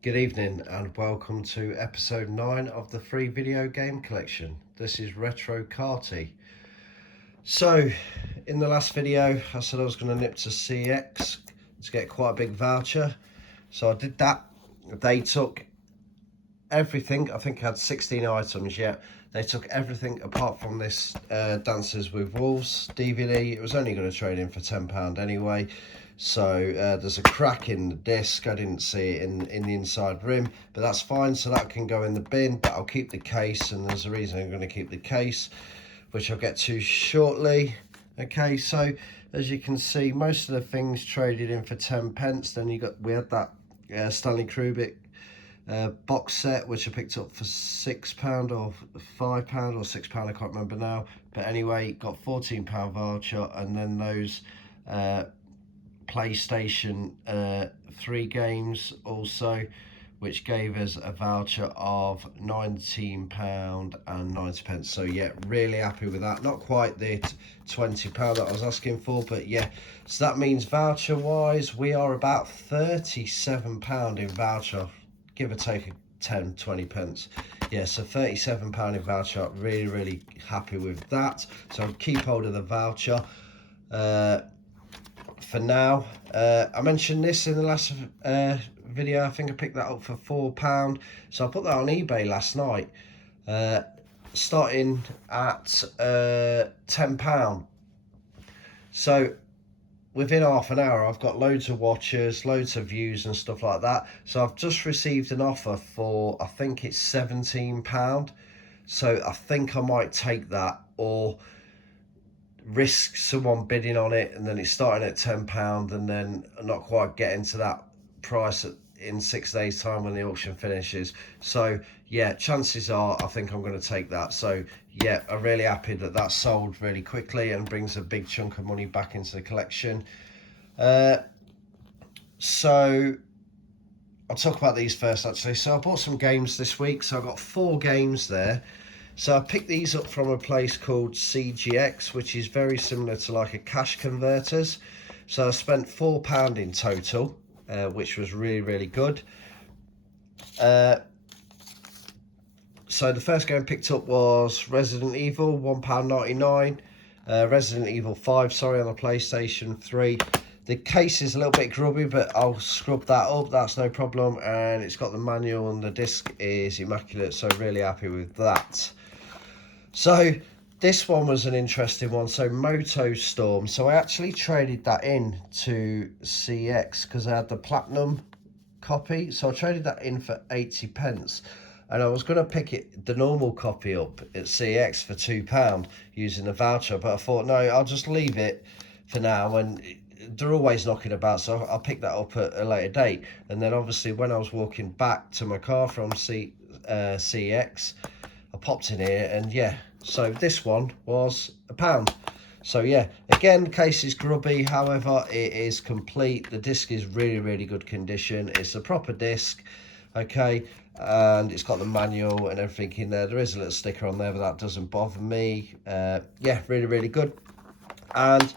Good evening and welcome to episode 9 of the free video game collection. This is Retro Karty. So, in the last video I said I was going to nip to CX to get quite a big voucher. So I did that. They took everything. I think I had 16 items yet. They took everything apart from this Dances with Wolves DVD. It was only going to trade in for £10 anyway. So there's a crack in the disc. I didn't see it in the inside rim, but that's fine. So that can go in the bin, but I'll keep the case, and there's a reason I'm going to keep the case, which I'll get to shortly. Okay, so as you can see, most of the things traded in for 10 pence. Then we had that Stanley Kubrick box set, which I picked up for £6 or £5 or £6, I can't remember now. But anyway, got £14 voucher, and then those PlayStation 3 games also, which gave us a voucher of £19.90. So yeah, really happy with that. Not quite the £20 that I was asking for, but yeah. So that means voucher wise we are about £37 in voucher, give or take 10-20 pence. Yeah, so £37 in voucher. Really happy with that. So I'll keep hold of the voucher for now. I mentioned this in the last video. I think I picked that up for £4. So I put that on eBay last night, starting at £10. So within half an hour I've got loads of watchers, loads of views and stuff like that. So I've just received an offer for, I think it's £17. So I think I might take that, or risk someone bidding on it and then it's starting at £10 and then not quite getting to that price in 6 days time when the auction finishes. So yeah, chances are I think I'm going to take that. So yeah, I'm really happy that that sold really quickly and brings a big chunk of money back into the collection. So I'll talk about these first actually. So I bought some games this week, so I got 4 games there. So I picked these up from a place called CGX, which is very similar to like a cash converters. So I spent £4 in total, which was really good. So the first game I picked up was Resident Evil, £1.99. Resident Evil 5, sorry, on the PlayStation 3. The case is a little bit grubby, but I'll scrub that up, that's no problem. And it's got the manual and the disc is immaculate, so really happy with that. So this one was an interesting one. So Moto Storm. So I actually traded that in to CX because I had the platinum copy. So I traded that in for 80 pence. And I was going to pick the normal copy up at CX for £2 using the voucher. But I thought, no, I'll just leave it for now. And they're always knocking about, so I'll pick that up at a later date. And then obviously when I was walking back to my car from CX, I popped in here, and yeah, so this one was £1. So yeah, again, the case is grubby, however it is complete. The disc is really good condition. It's a proper disc, okay, and it's got the manual and everything in there. There is a little sticker on there, but that doesn't bother me. Yeah, really good. And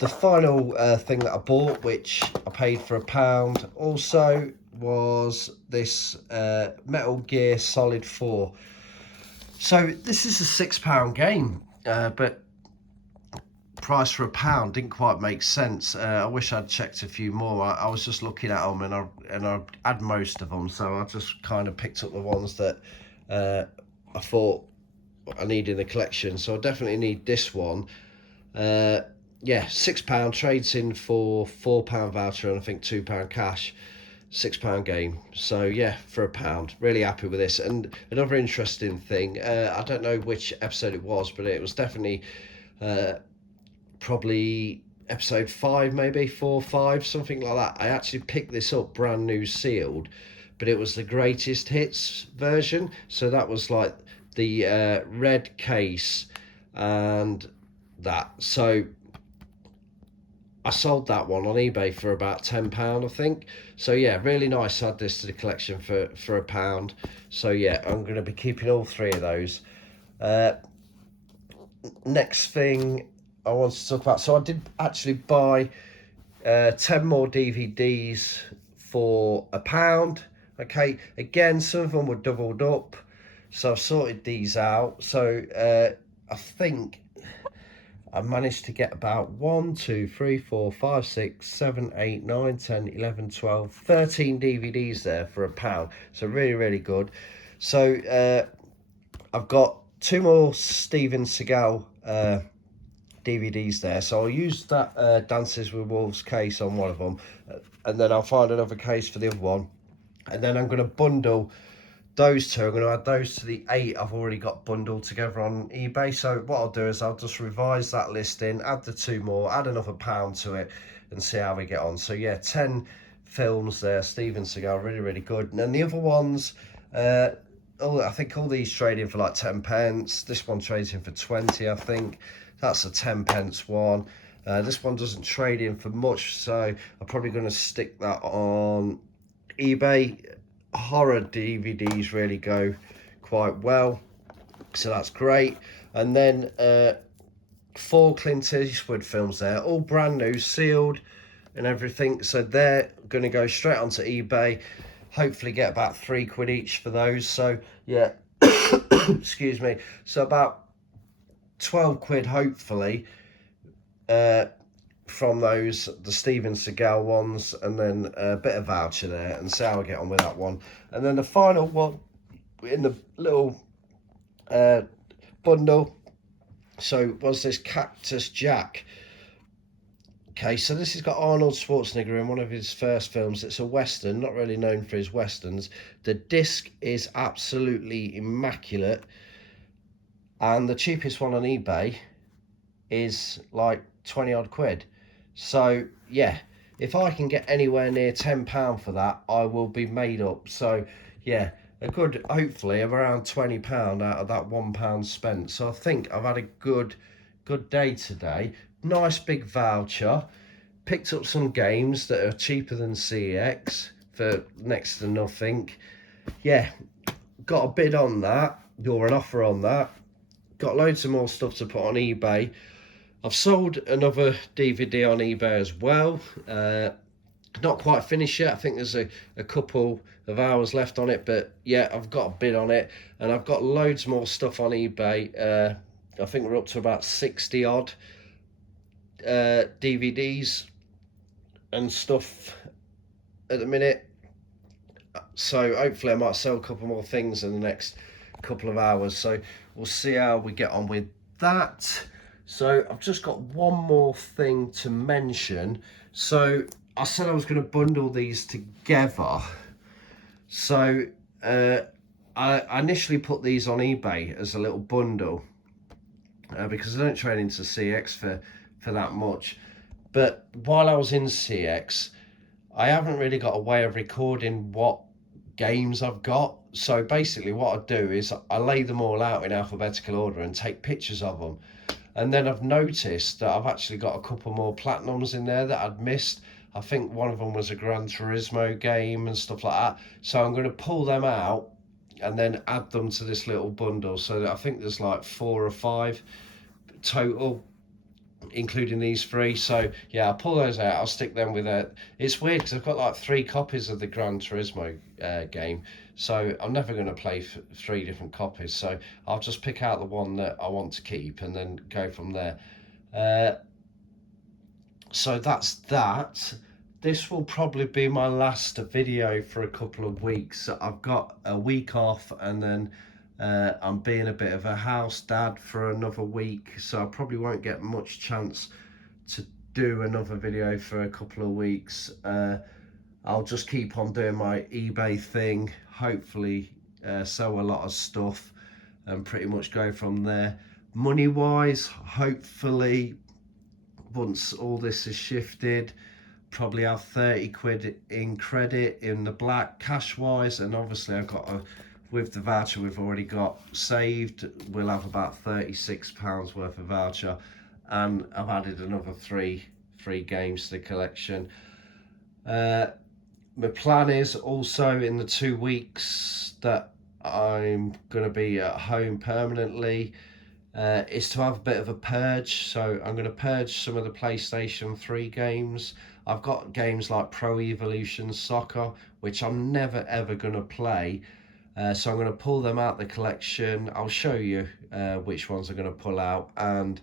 the final thing that I bought, which I paid for £1 also, was this Metal Gear Solid 4. So this is a £6 game, but price for £1 didn't quite make sense. I wish I'd checked a few more. I was just looking at them, and I had most of them, so I just kind of picked up the ones that I thought I need in the collection. So I definitely need this one. Yeah, £6 trades in for £4 voucher and I think £2 cash. £6 game. So yeah, for £1, really happy with this. And another interesting thing, I don't know which episode it was, but it was definitely probably episode 5, maybe 4, 5, something like that. I actually picked this up brand new sealed, but it was the greatest hits version. So that was like the red case and that. So I sold that one on eBay for about £10, I think. So yeah, really nice to add this to the collection for £1. So yeah, I'm going to be keeping all 3 of those. Next thing I wanted to talk about, so I did actually buy 10 more DVDs for £1. Okay, again, some of them were doubled up, so I've sorted these out. So I think I managed to get about 1, 2, 3, 4, 5, 6, 7, 8, 9, 10, 11, 12, 13 DVDs there for £1. So really, really good. So I've got 2 more Steven Seagal DVDs there. So I'll use that Dances with Wolves case on one of them, and then I'll find another case for the other one. And then I'm going to bundle those two. I'm going to add those to the 8 I've already got bundled together on eBay. So what I'll do is I'll just revise that listing, add the 2 more, add another £1 to it, and see how we get on. So yeah, 10 films there, Steven Seagal, really, really good. And then the other ones, I think all these trade in for like 10 pence. This one trades in for 20, I think. That's a 10 pence one. This one doesn't trade in for much, so I'm probably going to stick that on eBay. Horror DVDs really go quite well, so that's great. And then 4 Clint Eastwood films there, all brand new, sealed and everything, so they're going to go straight onto eBay. Hopefully get about £3 each for those. So yeah, excuse me, so about £12 hopefully from those, the Steven Seagal ones, and then a bit of voucher there, and see how I get on with that one. And then the final one in the little bundle, so was this Cactus Jack. Okay, so this has got Arnold Schwarzenegger in one of his first films. It's a Western, not really known for his Westerns. The disc is absolutely immaculate, and the cheapest one on eBay is like 20 odd quid. So yeah, if I can get anywhere near £10 for that, I will be made up. So yeah, a good, hopefully around £20 out of that £1 spent. So I think I've had a good day today. Nice big voucher, picked up some games that are cheaper than CEX for next to nothing. Yeah, got a bid on that, or an offer on that. Got loads of more stuff to put on eBay. I've sold another DVD on eBay as well. Not quite finished yet. I think there's a couple of hours left on it, but yeah, I've got a bid on it, and I've got loads more stuff on eBay. I think we're up to about 60 odd DVDs and stuff at the minute. So hopefully I might sell a couple more things in the next couple of hours. So we'll see how we get on with that. So I've just got one more thing to mention. So I said I was going to bundle these together. So I initially put these on eBay as a little bundle because I don't trade into CX for that much. But while I was in CX, I haven't really got a way of recording what games I've got. So basically what I do is I lay them all out in alphabetical order and take pictures of them. And then I've noticed that I've actually got a couple more platinums in there that I'd missed. I think one of them was a Gran Turismo game and stuff like that. So I'm going to pull them out and then add them to this little bundle. So I think there's like 4 or 5 total, including these 3. So yeah, I'll pull those out. I'll stick them with it. It's weird because I've got like 3 copies of the Gran Turismo game, so I'm never going to play 3 different copies. So I'll just pick out the one that I want to keep and then go from there. So that's that. This will probably be my last video for a couple of weeks. I've got a week off, and then I'm being a bit of a house dad for another week, so I probably won't get much chance to do another video for a couple of weeks. I'll just keep on doing my eBay thing, hopefully sell a lot of stuff and pretty much go from there. Money wise, hopefully once all this is shifted, probably have 30 quid in credit in the black cash wise, and obviously I've got with the voucher we've already got saved, we'll have about £36 worth of voucher, and I've added another three games to the collection. My plan is also in the 2 weeks that I'm going to be at home permanently, is to have a bit of a purge. So I'm going to purge some of the PlayStation 3 games. I've got games like Pro Evolution Soccer, which I'm never ever going to play. So I'm going to pull them out the collection. I'll show you which ones I'm going to pull out and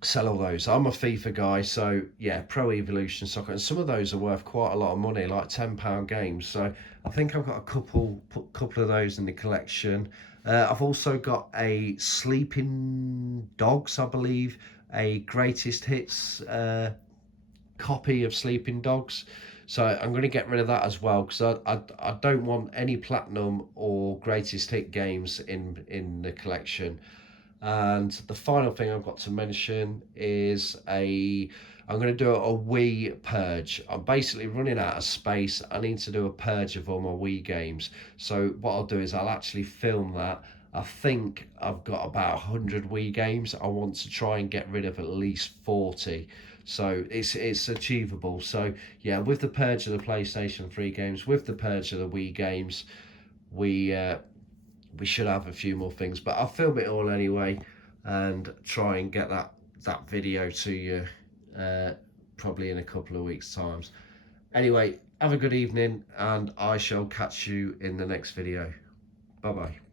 sell all those. I'm a FIFA guy, so yeah, Pro Evolution Soccer, and some of those are worth quite a lot of money, like £10 games. So I think I've got a couple of those in the collection. I've also got a Sleeping Dogs, I believe, a greatest hits copy of Sleeping Dogs. So I'm going to get rid of that as well, because I don't want any platinum or greatest hit games in the collection. And the final thing I've got to mention is I'm going to do a Wii purge. I'm basically running out of space. I need to do a purge of all my Wii games. So what I'll do is I'll actually film that. I think I've got about 100 Wii games. I want to try and get rid of at least 40. So it's achievable. So yeah, with the purge of the PlayStation 3 games, with the purge of the Wii games, we should have a few more things, but I'll film it all anyway and try and get that video to you probably in a couple of weeks times. Anyway, have a good evening and I shall catch you in the next video. Bye bye.